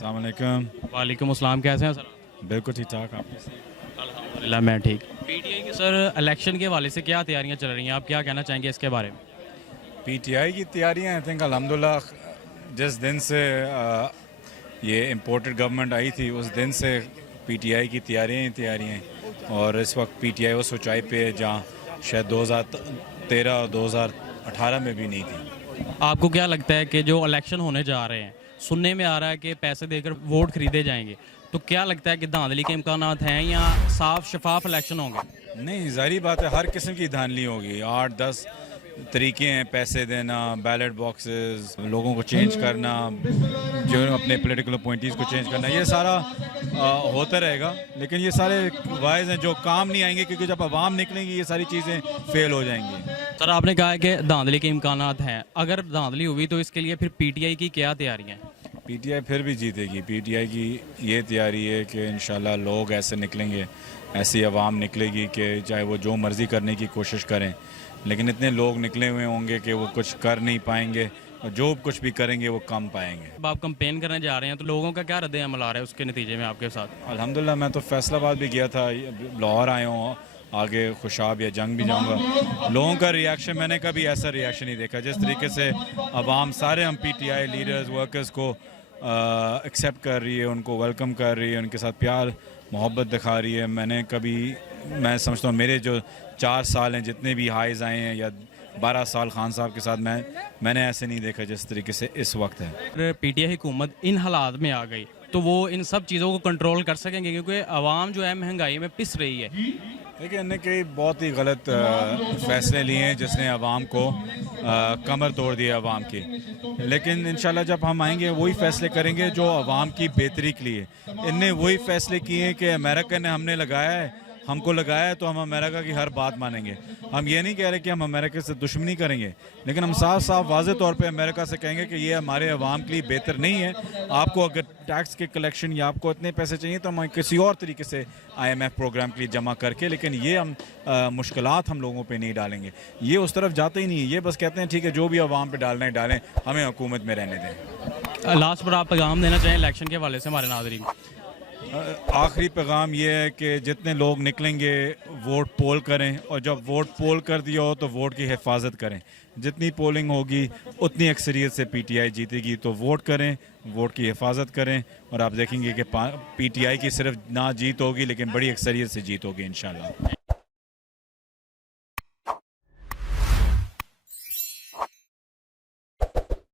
अस्सलाम वालेकुम। वालेकुम अस्सलाम, कैसे हैं सर? बिल्कुल ठीक ठाक। आप कैसे? अल्हम्दुलिल्लाह मैं ठीक। पीटीआई के सर इलेक्शन के हवाले से क्या तैयारियां चल रही हैं, आप क्या कहना चाहेंगे इसके बारे में? पीटीआई की तैयारियां आई थिंक अल्हम्दुलिल्लाह जिस दिन से ये इम्पोर्टेड गवर्नमेंट आई थी उस दिन से पीटीआई की तैयारियां हैं और इस वक्त पीटीआई उस ऊंचाई पे है जहाँ शायद 2013 और 2018 में भी नहीं थी। आपको क्या लगता है कि जो इलेक्शन होने जा रहे हैं, सुनने में आ रहा है कि पैसे देकर वोट खरीदे जाएंगे, तो क्या लगता है कि धांधली के इम्कानात हैं या साफ शफाफ इलेक्शन होंगे? नहीं, ज़ाहिर बात है, हर किस्म की धांधली होगी। 8-10 तरीके हैं पैसे देना, बैलेट बॉक्सेस, लोगों को चेंज करना, जो अपने पॉलिटिकल अपॉइंटीज़ को चेंज करना, ये सारा होता रहेगा। लेकिन ये सारे वाइज हैं जो काम नहीं आएंगे, क्योंकि जब आवाम निकलेंगी ये सारी चीज़ें फेल हो जाएंगी। सर आपने कहा है कि धांधली के इम्कानात हैं, अगर धांधली हुई तो इसके लिए फिर पीटीआई की क्या तैयारियां हैं? पीटीआई फिर भी जीतेगी। पीटीआई की ये तैयारी है कि इंशाल्लाह लोग ऐसे निकलेंगे, ऐसी आवाम निकलेगी कि चाहे वो जो मर्ज़ी करने की कोशिश करें, लेकिन इतने लोग निकले हुए होंगे कि वो कुछ कर नहीं पाएंगे और जो कुछ भी करेंगे वो कम पाएंगे। अब आप कंपेन करने जा रहे हैं तो लोगों का क्या रद्द-ए-अमल आ रहा है उसके नतीजे में आपके साथ? अल्हम्दुलिल्लाह मैं तो फैसलाबाद भी गया था, लाहौर आया हूँ, आगे खुशाब या जंग भी जाऊंगा। लोगों का रिएक्शन मैंने कभी ऐसा रिएक्शन नहीं देखा जिस तरीके से आवाम, सारे हम पीटीआई लीडर्स वर्कर्स को एक्सेप्ट कर रही है, उनको वेलकम कर रही है, उनके साथ प्यार मोहब्बत दिखा रही है। मैं समझता हूँ मेरे जो 4 साल हैं, जितने भी हाइज आए हैं, या 12 साल खान साहब के साथ मैंने ऐसे नहीं देखा जिस तरीके से इस वक्त है। अगर पीटीआई हुकूमत इन हालात में आ गई तो वो इन सब चीज़ों को कंट्रोल कर सकेंगे, क्योंकि आवाम जो है महंगाई में पिस रही है। देखिए, इन्होंने कई बहुत ही गलत फैसले लिए हैं जिसने आवाम को कमर तोड़ दी आवाम की। लेकिन इंशाल्लाह जब हम आएंगे वही फैसले करेंगे जो आवाम की बेहतरी के लिए। इनने वही फैसले किए हैं कि अमेरिका ने हमने लगाया है, हमको लगाया है, तो हम अमेरिका की हर बात मानेंगे। हम ये नहीं कह रहे कि हम अमेरिका से दुश्मनी करेंगे, लेकिन हम साफ साफ वाज़े तौर पे अमेरिका से कहेंगे कि ये हमारे अवाम के लिए बेहतर नहीं है। आपको अगर टैक्स के कलेक्शन या आपको इतने पैसे चाहिए तो हम किसी और तरीके से IMF प्रोग्राम के लिए जमा करके, लेकिन ये हम मुश्किलात हम लोगों पे नहीं डालेंगे। ये उस तरफ जाते ही नहीं है, ये बस कहते हैं ठीक है जो भी अवाम पे डालना है डालें, हमें हुकूमत में रहने दें। लास्ट पर आप पैगाम देना चाहें इलेक्शन के हवाले से हमारे नाज़रीन? आखिरी पैगाम ये है कि जितने लोग निकलेंगे वोट पोल करें, और जब वोट पोल कर दिया हो तो वोट की हिफाजत करें। जितनी पोलिंग होगी उतनी अक्सरियत से पीटीआई जीतेगी, तो वोट करें, वोट की हिफाजत करें, और आप देखेंगे कि पीटीआई की सिर्फ ना जीत होगी लेकिन बड़ी अक्सरियत से जीत होगी इंशाल्लाह।